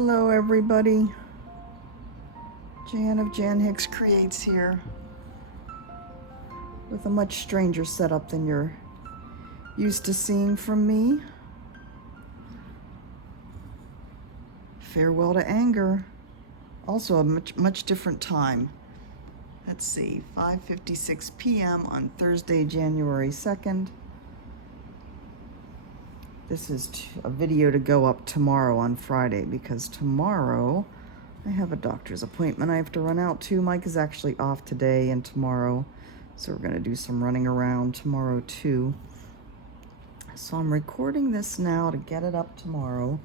Hello everybody, Jan of Jan Hicks Creates here with a much stranger setup than you're used to seeing from me. Farewell to Anger, also a much different time. Let's see, 5:56 p.m. on Thursday, January 2nd. This is a video to go up tomorrow on Friday because tomorrow I have a doctor's appointment I have to run out to. Mike is actually off today and tomorrow, so we're going to do some running around tomorrow too. So I'm recording this now to get it up tomorrow.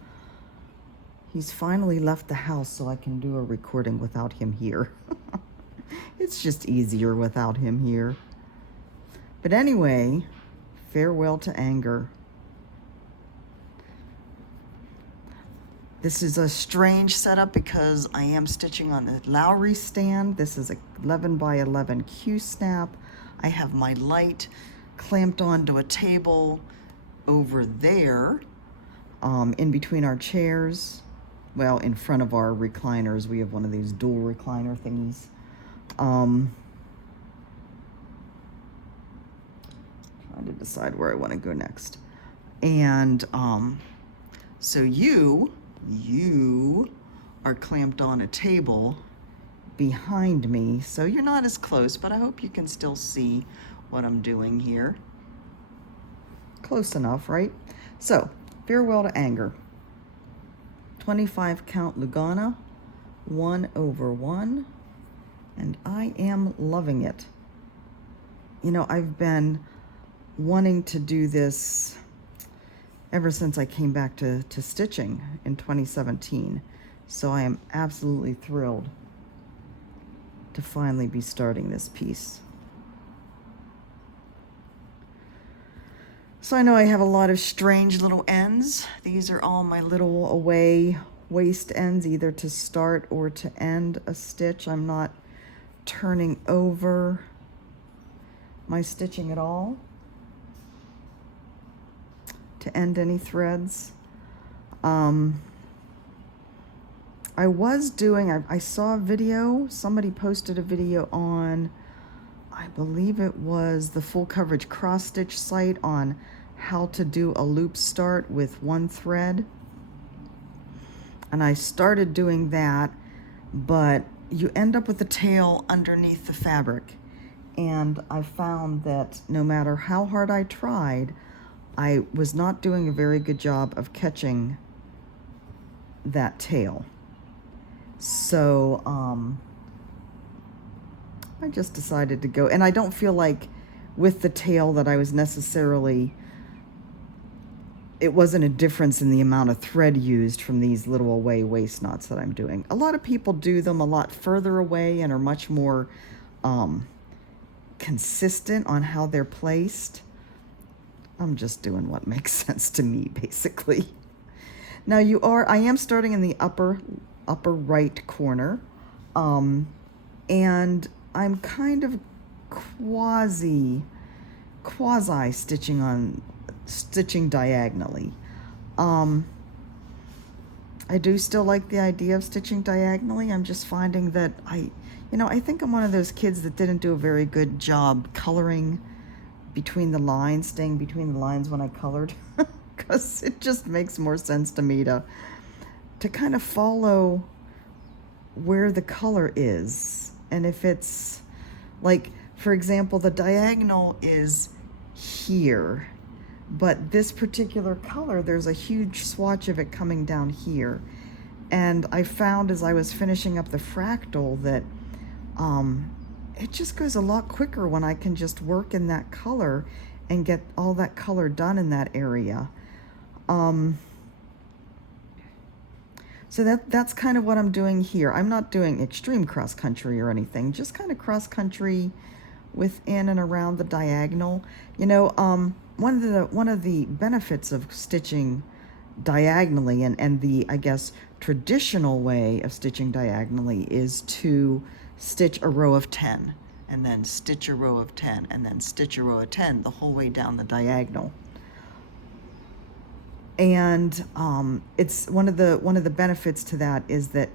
He's finally left the house so I can do a recording without him here. It's just easier without him here. But anyway, farewell to Anger. This is a strange setup because I am stitching on the Lowry stand. This is a 11 by 11 Q-snap. I have my light clamped onto a table over there, in between our chairs. Well, in front of our recliners. We have one of these dual recliner thingies. Trying to decide where I want to go next. And so you are clamped on a table behind me, so you're not as close, but I hope you can still see what I'm doing here. Close enough, right? So, farewell to Anger. 25 count Lugana, 1/1, and I am loving it. You know, I've been wanting to do this ever since I came back to stitching in 2017. So I am absolutely thrilled to finally be starting this piece. So I know I have a lot of strange little ends. These are all my little away waist ends, either to start or to end a stitch. I'm not turning over my stitching at all to end any threads. I was doing, I saw a video, somebody posted a video on, I believe it was the Full Coverage Cross Stitch site, on how to do a loop start with one thread. And I started doing that, but you end up with the tail underneath the fabric. And I found that no matter how hard I tried, I was not doing a very good job of catching that tail. So I just decided to go, and I don't feel like with the tail that I was necessarily, it wasn't a difference in the amount of thread used from these little away waist knots that I'm doing. A lot of people do them a lot further away and are much more consistent on how they're placed. I'm just doing what makes sense to me, basically. Now I am starting in the upper right corner, and I'm kind of quasi stitching diagonally. I do still like the idea of stitching diagonally. I'm just finding that I think I'm one of those kids that didn't do a very good job coloring between the lines, staying between the lines when I colored, because it just makes more sense to me to kind of follow where the color is. And if it's like, for example, the diagonal is here, but this particular color, there's a huge swatch of it coming down here. And I found as I was finishing up the fractal that it just goes a lot quicker when I can just work in that color and get all that color done in that area. So that's kind of what I'm doing here. I'm not doing extreme cross country or anything, just kind of cross country within and around the diagonal. You know, one of the benefits of stitching diagonally and the, I guess, traditional way of stitching diagonally is to stitch a row of 10 and then stitch a row of 10 and then stitch a row of 10 the whole way down the diagonal. And it's one of the benefits to that is that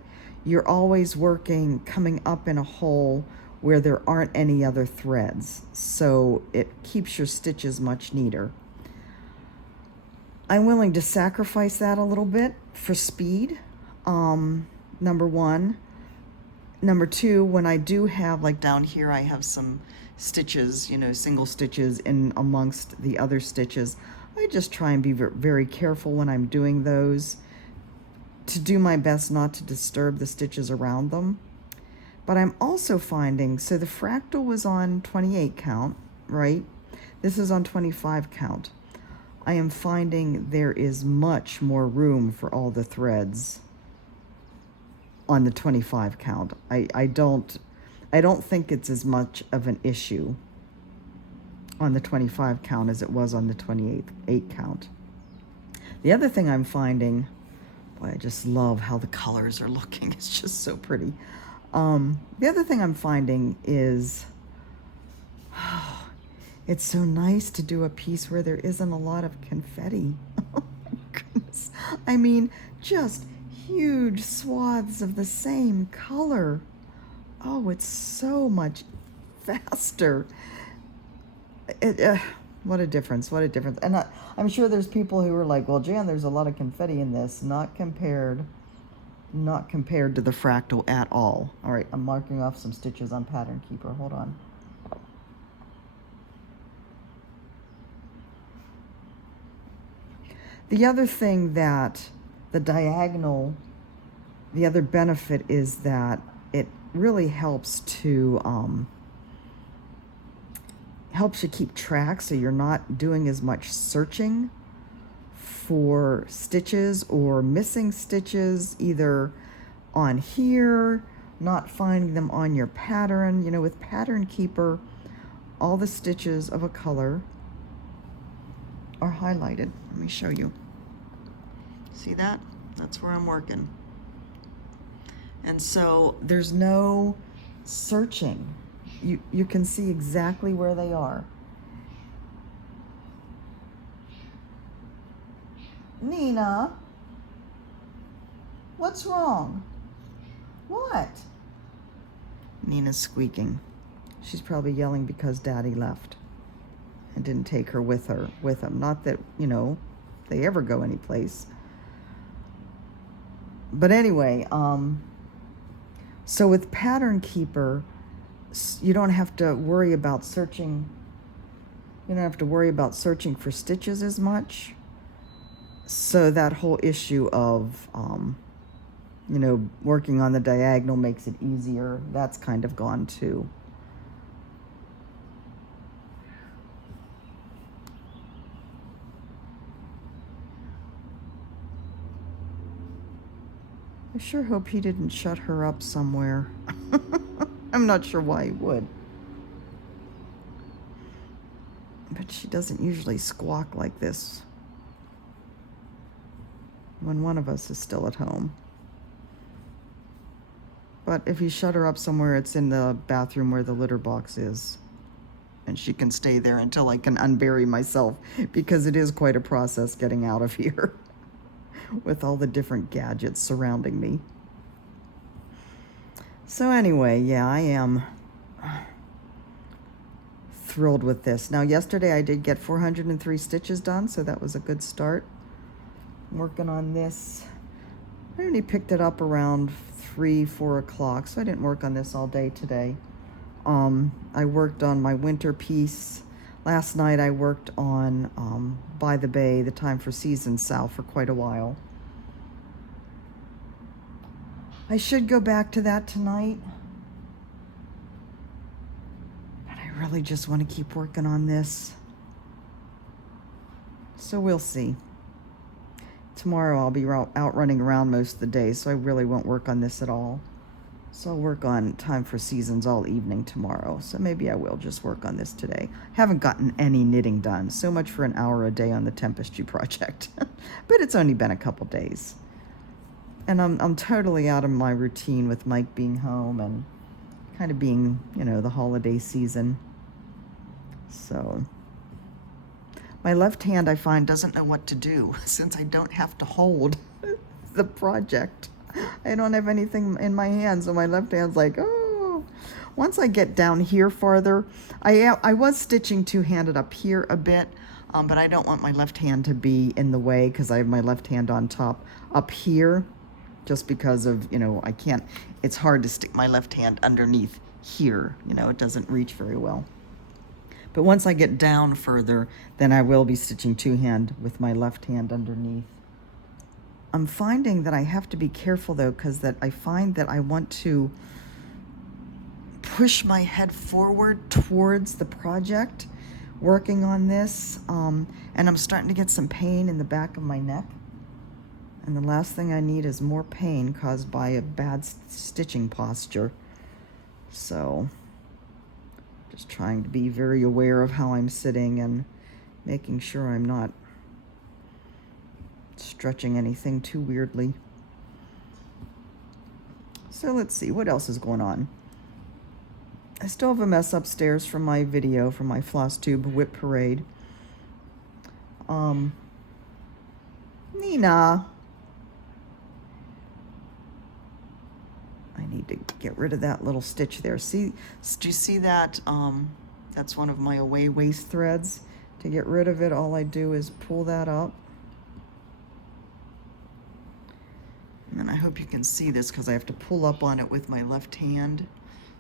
you're always working coming up in a hole where there aren't any other threads, so it keeps your stitches much neater. I'm willing to sacrifice that a little bit for speed, number one. Number two, when I do have, like down here, I have some stitches, single stitches in amongst the other stitches. I just try and be very careful when I'm doing those to do my best not to disturb the stitches around them. But I'm also finding, so the fractal was on 28 count, right? This is on 25 count. I am finding there is much more room for all the threads on the 25 count. I don't think it's as much of an issue on the 25 count as it was on the 28 count. The other thing I'm finding, boy, I just love how the colors are looking. It's just so pretty. The other thing I'm finding is, it's so nice to do a piece where there isn't a lot of confetti. Oh my goodness. I mean, just huge swaths of the same color. Oh, it's so much faster. What a difference, what a difference. And I'm sure there's people who are like, well, Jan, there's a lot of confetti in this. Not compared to the fractal at all. All right, I'm marking off some stitches on Pattern Keeper. Hold on. The other thing that the diagonal, the other benefit is that it really helps to helps you keep track, so you're not doing as much searching for stitches or missing stitches either on here, not finding them on your pattern. With Pattern Keeper, all the stitches of a color are highlighted. Let me show you. See that? That's where I'm working. And so there's no searching. You can see exactly where they are. Nina, what's wrong? What? Nina's squeaking. She's probably yelling because Daddy left and didn't take her with him. Not that, they ever go anyplace. But anyway, so with Pattern Keeper, you don't have to worry about searching. You don't have to worry about searching for stitches as much. So that whole issue of, working on the diagonal makes it easier. That's kind of gone too. I sure hope he didn't shut her up somewhere. I'm not sure why he would. But she doesn't usually squawk like this when one of us is still at home. But if he shut her up somewhere, it's in the bathroom where the litter box is. And she can stay there until I can unbury myself, because it is quite a process getting out of here with all the different gadgets surrounding me. So anyway, yeah, I am thrilled with this. Now, yesterday I did get 403 stitches done, so that was a good start. I'm working on this. I only picked it up around 3-4 o'clock, so I didn't work on this all day today. I worked on my winter piece. Last night I worked on By the Bay, the Time for Seasons South, for quite a while. I should go back to that tonight, but I really just want to keep working on this. So we'll see. Tomorrow I'll be out running around most of the day, so I really won't work on this at all. So I'll work on Time for Seasons all evening tomorrow. So maybe I will just work on this today. Haven't gotten any knitting done. So much for an hour a day on the Tempestry project. But it's only been a couple days. And I'm totally out of my routine with Mike being home and kind of being, the holiday season. So my left hand, I find, doesn't know what to do since I don't have to hold the project. I don't have anything in my hand, so my left hand's like, oh. Once I get down here farther, I was stitching two-handed up here a bit, but I don't want my left hand to be in the way because I have my left hand on top up here, just because of, you know, I can't, it's hard to stick my left hand underneath here, you know, it doesn't reach very well. But once I get down further, then I will be stitching two-hand with my left hand underneath. I'm finding that I have to be careful though, because that I find that I want to push my head forward towards the project, working on this, and I'm starting to get some pain in the back of my neck. And the last thing I need is more pain caused by a bad stitching posture. So, just trying to be very aware of how I'm sitting and making sure I'm not stretching anything too weirdly. So let's see, what else is going on? I still have a mess upstairs from my video, from my floss tube whip parade. Nina. I need to get rid of that little stitch there. See, do you see that? That's one of my away waste threads. To get rid of it, all I do is pull that up. And then I hope you can see this because I have to pull up on it with my left hand.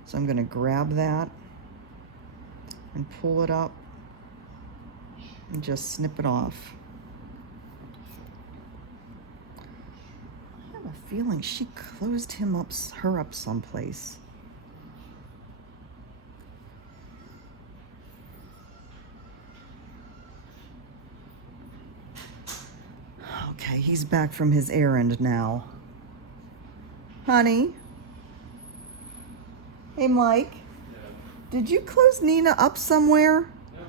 So I'm going to grab that and pull it up and just snip it off. I have a feeling she closed her up someplace. Okay, he's back from his errand now. Honey? Hey, Mike? Yeah. Did you close Nina up somewhere? No.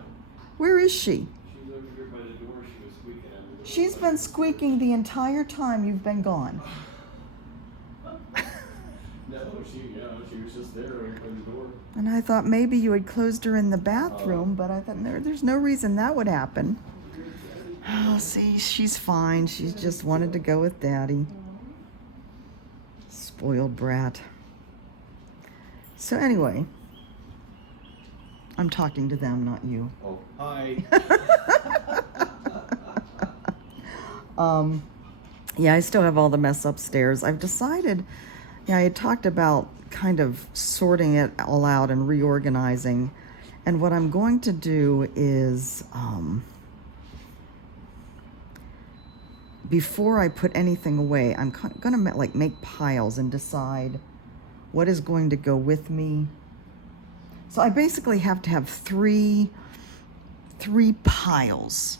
Where is she? She's over here by the door. She was squeaking at me. She's been squeaking the entire time you've been gone. No, she was just there opening the door. And I thought maybe you had closed her in the bathroom, but I thought there's no reason that would happen. Oh, see, she's fine. She's just wanted to go with Daddy. Spoiled brat. So anyway, I'm talking to them, not you. Oh, hi. Yeah, I still have all the mess upstairs. I've decided, yeah, I had talked about kind of sorting it all out and reorganizing. And what I'm going to do is, before I put anything away, I'm going to like make piles and decide what is going to go with me. So I basically have to have three piles,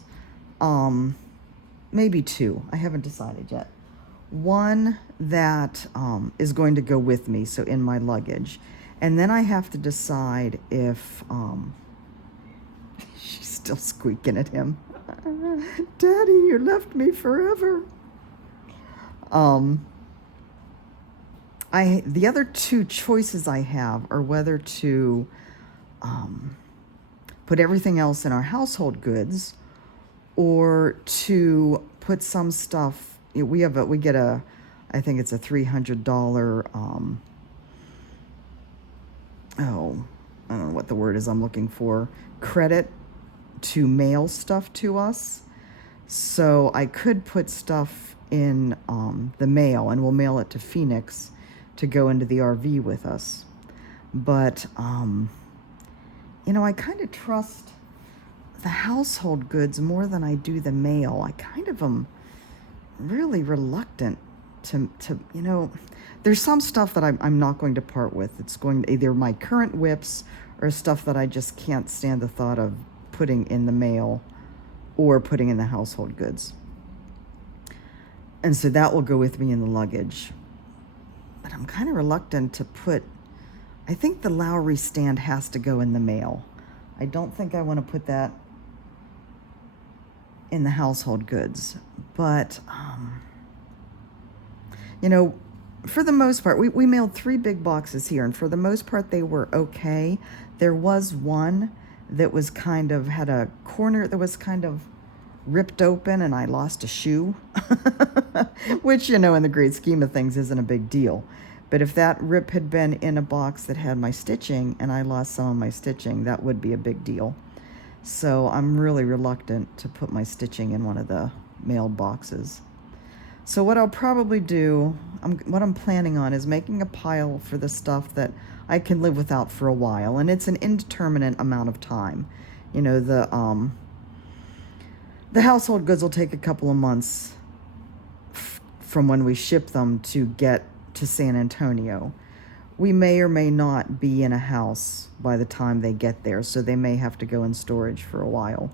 maybe two. I haven't decided yet. One that is going to go with me, so in my luggage, and then I have to decide if she's still squeaking at him. Daddy, you left me forever. The other two choices I have are whether to put everything else in our household goods, or to put some stuff. We get a, I think it's a $300. I don't know what the word is I'm looking for. Credit to mail stuff to us. So I could put stuff in the mail, and we'll mail it to Phoenix to go into the RV with us. But, you know, I kind of trust the household goods more than I do the mail. I kind of am really reluctant to you know, there's some stuff that I'm not going to part with. It's going to either my current whips or stuff that I just can't stand the thought of putting in the mail or putting in the household goods. And so that will go with me in the luggage. But I'm kind of reluctant to put, I think the Lowry stand has to go in the mail. I don't think I want to put that in the household goods. But, you know, for the most part, we mailed 3 big boxes here, and for the most part, they were okay. There was one that was kind of, had a corner that was kind of ripped open, and I lost a shoe, which, you know, in the great scheme of things isn't a big deal. But if that rip had been in a box that had my stitching and I lost some of my stitching, that would be a big deal. So I'm really reluctant to put my stitching in one of the mailed boxes. So what I'll probably do, what I'm planning on is making a pile for the stuff that I can live without for a while, and it's an indeterminate amount of time. You know, the household goods will take a couple of months from when we ship them to get to San Antonio. We may or may not be in a house by the time they get there, so they may have to go in storage for a while.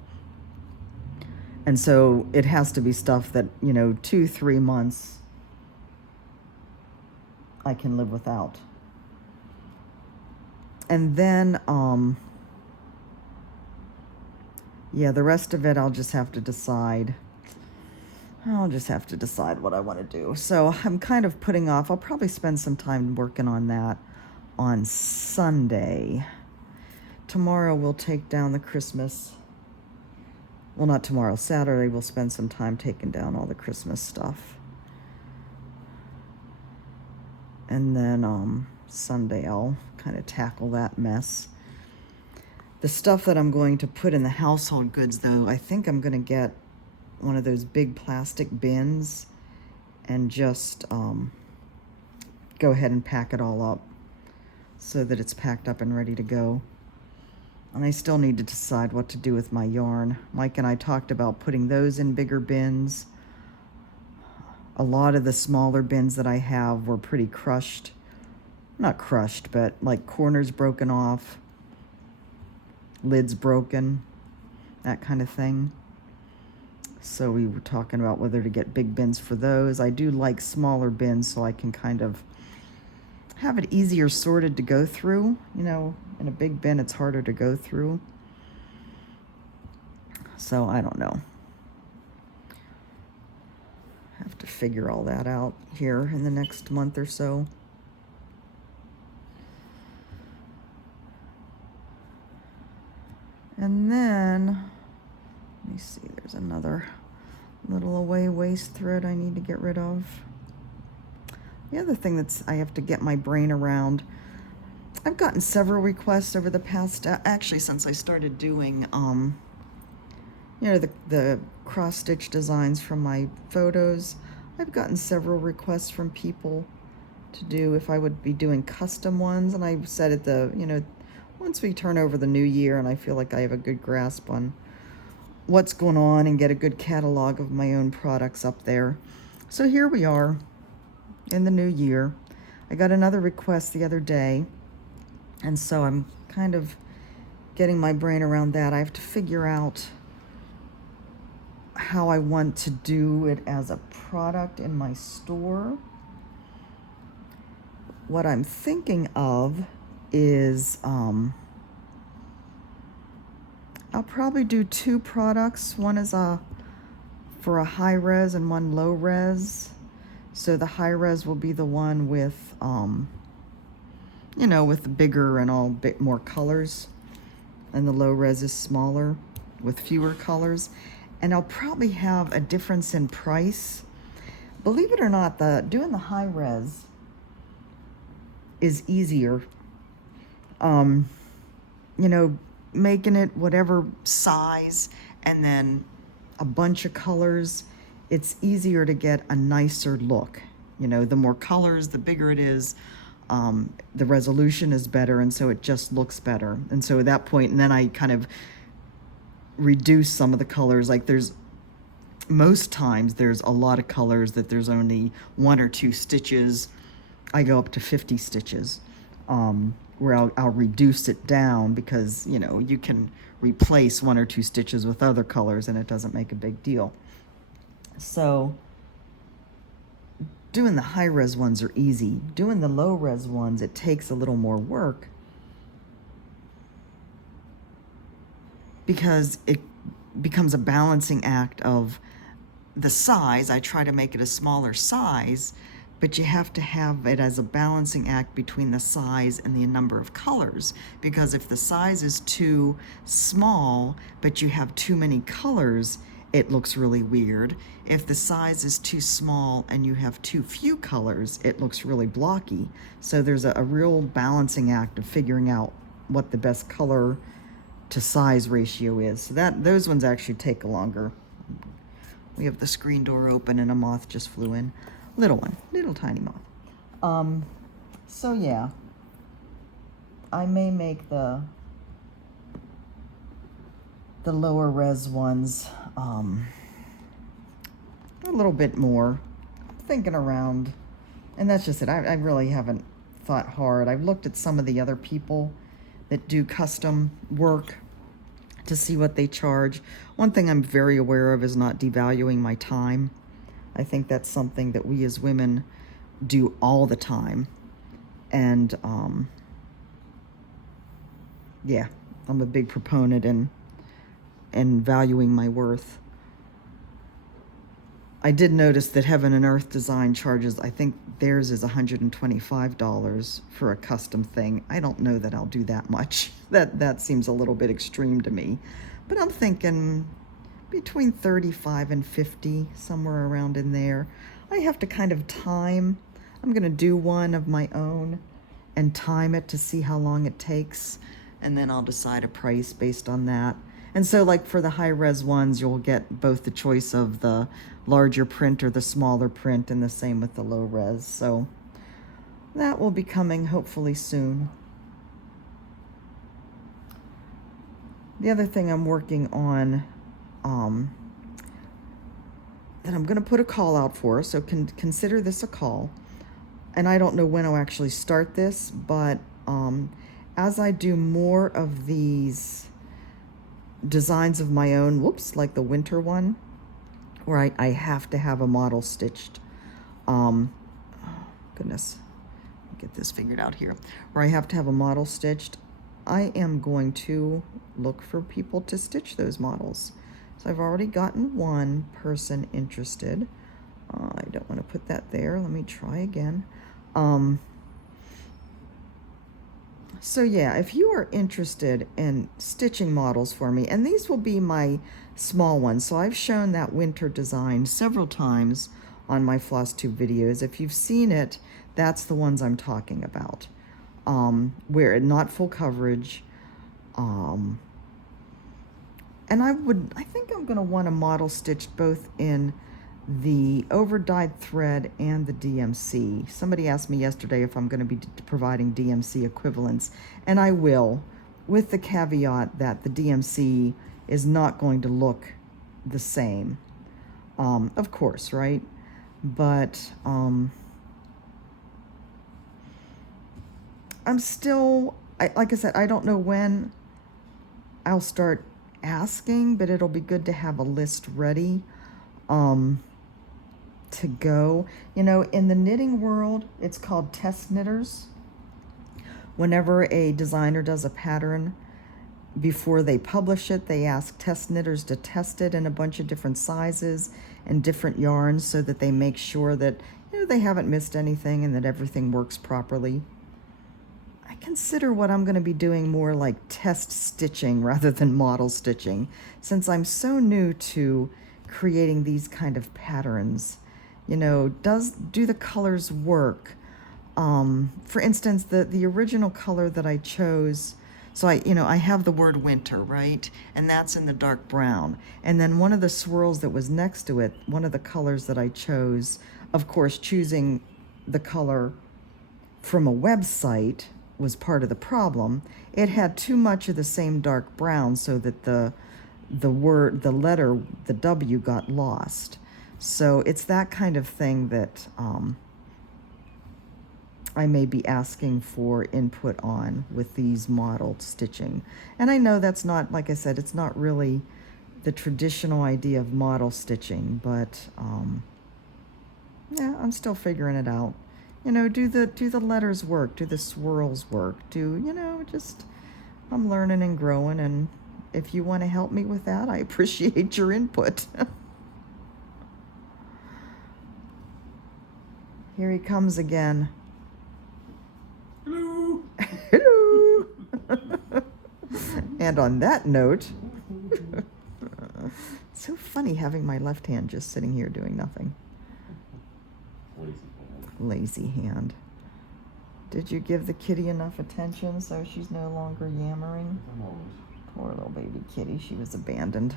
And so it has to be stuff that, you know, 2-3 months I can live without. And then, yeah, the rest of it I'll just have to decide. I'll just have to decide what I want to do. So I'm kind of putting off. I'll probably spend some time working on that on Sunday. Tomorrow we'll take down the Christmas. Well, not tomorrow. Saturday we'll spend some time taking down all the Christmas stuff. And then Sunday I'll kind of tackle that mess. The stuff that I'm going to put in the household goods, though, I think I'm going to get one of those big plastic bins and just go ahead and pack it all up so that it's packed up and ready to go. And I still need to decide what to do with my yarn. Mike and I talked about putting those in bigger bins. A lot of the smaller bins that I have were pretty crushed. Not crushed, but like corners broken off, lids broken, that kind of thing. So we were talking about whether to get big bins for those. I do like smaller bins so I can kind of have it easier sorted to go through. You know, in a big bin it's harder to go through. So I don't know. Have to figure all that out here in the next month or so. And then, let me see, there's another little away waste thread I need to get rid of. The other thing I have to get my brain around, I've gotten several requests over the past, actually since I started doing, you know, the cross-stitch designs from my photos. I've gotten several requests from people to do if I would be doing custom ones, and I said at the, you know, once we turn over the new year and I feel like I have a good grasp on what's going on and get a good catalog of my own products up there. So here we are in the new year. I got another request the other day, and so I'm kind of getting my brain around that. I have to figure out how I want to do it as a product in my store. What I'm thinking of is I'll probably do 2 products. One is for a high res and one low res. So the high res will be the one with you know, with the bigger and all bit more colors, and the low res is smaller with fewer colors. And I'll probably have a difference in price. Believe it or not, doing the high res is easier. You know, making it whatever size and then a bunch of colors, it's easier to get a nicer look. You know, the more colors, the bigger it is, the resolution is better, and so it just looks better. And so at that point, and then I kind of reduce some of the colors. Like most times there's a lot of colors that there's only 1 or 2 stitches. I go up to 50 stitches, where I'll reduce it down because, you know, you can replace 1 or 2 stitches with other colors and it doesn't make a big deal. So doing the high-res ones are easy. Doing the low-res ones, it takes a little more work because it becomes a balancing act of the size. I try to make it a smaller size but you have to have it as a balancing act between the size and the number of colors, because if the size is too small but you have too many colors, it looks really weird. If the size is too small and you have too few colors, it looks really blocky. So there's a real balancing act of figuring out what the best color to size ratio is. So those ones actually take longer. We have the screen door open and a moth just flew in. Little one, little tiny moth. So yeah, I may make the lower res ones a little bit more. Thinking around, and that's just it. I really haven't thought hard. I've looked at some of the other people that do custom work to see what they charge. One thing I'm very aware of is not devaluing my time. I think that's something that we as women do all the time. And yeah, I'm a big proponent in valuing my worth. I did notice that Heaven and Earth Design charges, I think theirs is $125 for a custom thing. I don't know that I'll do that much. That seems a little bit extreme to me. But I'm thinking between 35 and 50, somewhere around in there. I have to kind of time. I'm going to do one of my own and time it to see how long it takes, and then I'll decide a price based on that. And so like for the high res ones, you'll get both the choice of the larger print or the smaller print, and the same with the low res. So that will be coming hopefully soon. The other thing I'm working on that I'm going to put a call out for, so consider this a call. And I don't know when I'll actually start this, but as I do more of these designs of my own, like the winter one, where I have to have a model stitched. Oh, goodness, get this figured out here. Where I have to have a model stitched, I am going to look for people to stitch those models. So I've already gotten one person interested. I don't want to put that there. Let me try again. So yeah, if you are interested in stitching models for me, and these will be my small ones. So I've shown that winter design several times on my floss tube videos. If you've seen it, that's the ones I'm talking about. Where not full coverage. And I think I'm going to want a model stitched both in the over-dyed thread and the DMC. Somebody asked me yesterday if I'm going to be providing DMC equivalents, and I will, with the caveat that the DMC is not going to look the same. Of course, right? But I'm still, like I said, I don't know when I'll start asking, but it'll be good to have a list ready to go. You know, in the knitting world, it's called test knitters. Whenever a designer does a pattern, before they publish it, they ask test knitters to test it in a bunch of different sizes and different yarns so that they make sure that, you know, they haven't missed anything and that everything works properly. I consider what I'm going to be doing more like test stitching rather than model stitching, since I'm so new to creating these kind of patterns. You know, do the colors work? For instance, the original color that I chose, so I have the word winter, right? And that's in the dark brown. And then one of the swirls that was next to it, one of the colors that I chose, of course, choosing the color from a website was part of the problem. It had too much of the same dark brown so that the letter, the W, got lost. So it's that kind of thing that I may be asking for input on with these modeled stitching. And I know that's not, like I said, it's not really the traditional idea of model stitching, but yeah, I'm still figuring it out. You know, do the letters work? Do the swirls work? I'm learning and growing, and if you want to help me with that, I appreciate your input. Here he comes again. Hello. Hello. And on that note, so funny having my left hand just sitting here doing nothing. Lazy hand. Did you give the kitty enough attention so she's no longer yammering? Poor little baby kitty, she was abandoned.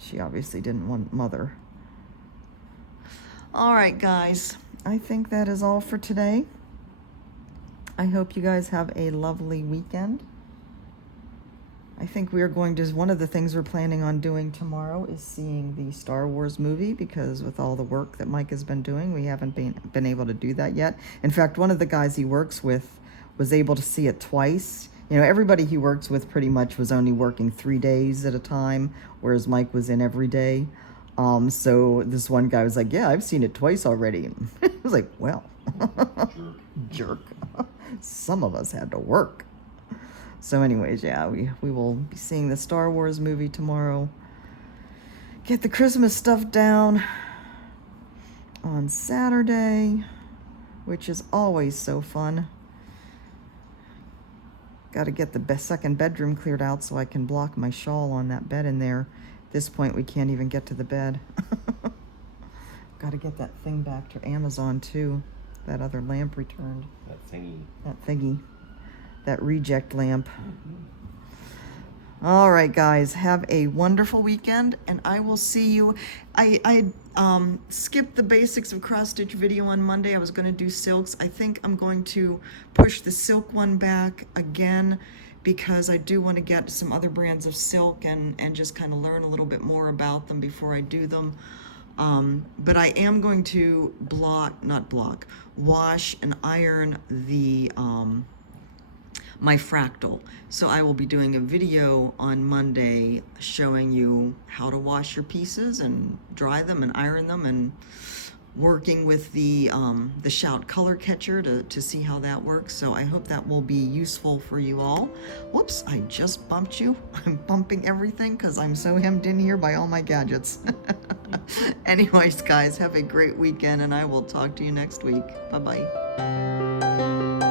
She obviously didn't want mother. All right, guys, I think that is all for today. I hope you guys have a lovely weekend. I think we are going to, one of the things we're planning on doing tomorrow is seeing the Star Wars movie, because with all the work that Mike has been doing, we haven't been able to do that yet. In fact, one of the guys he works with was able to see it twice. You know, everybody he works with pretty much was only working 3 days at a time, whereas Mike was in every day. So this one guy was like, yeah, I've seen it twice already. And I was like, well, jerk. Some of us had to work. So anyways, yeah, we will be seeing the Star Wars movie tomorrow. Get the Christmas stuff down on Saturday, which is always so fun. Got to get the second bedroom cleared out so I can block my shawl on that bed in there. At this point, we can't even get to the bed. Got to get that thing back to Amazon, too. That other lamp returned. That thingy. That thingy. That reject lamp. All right, guys, have a wonderful weekend, and I will see you. I skipped the basics of cross-stitch video on Monday. I was going to do silks. I think I'm going to push the silk one back again, because I do want to get some other brands of silk and just kind of learn a little bit more about them before I do them. But I am going to wash and iron the my fractal. So I will be doing a video on Monday showing you how to wash your pieces and dry them and iron them, and working with the Shout color catcher to see how that works. So I hope that will be useful for you all. Whoops, I just bumped you. I'm bumping everything because I'm so hemmed in here by all my gadgets. Anyways, guys, have a great weekend, and I will talk to you next week. Bye-bye.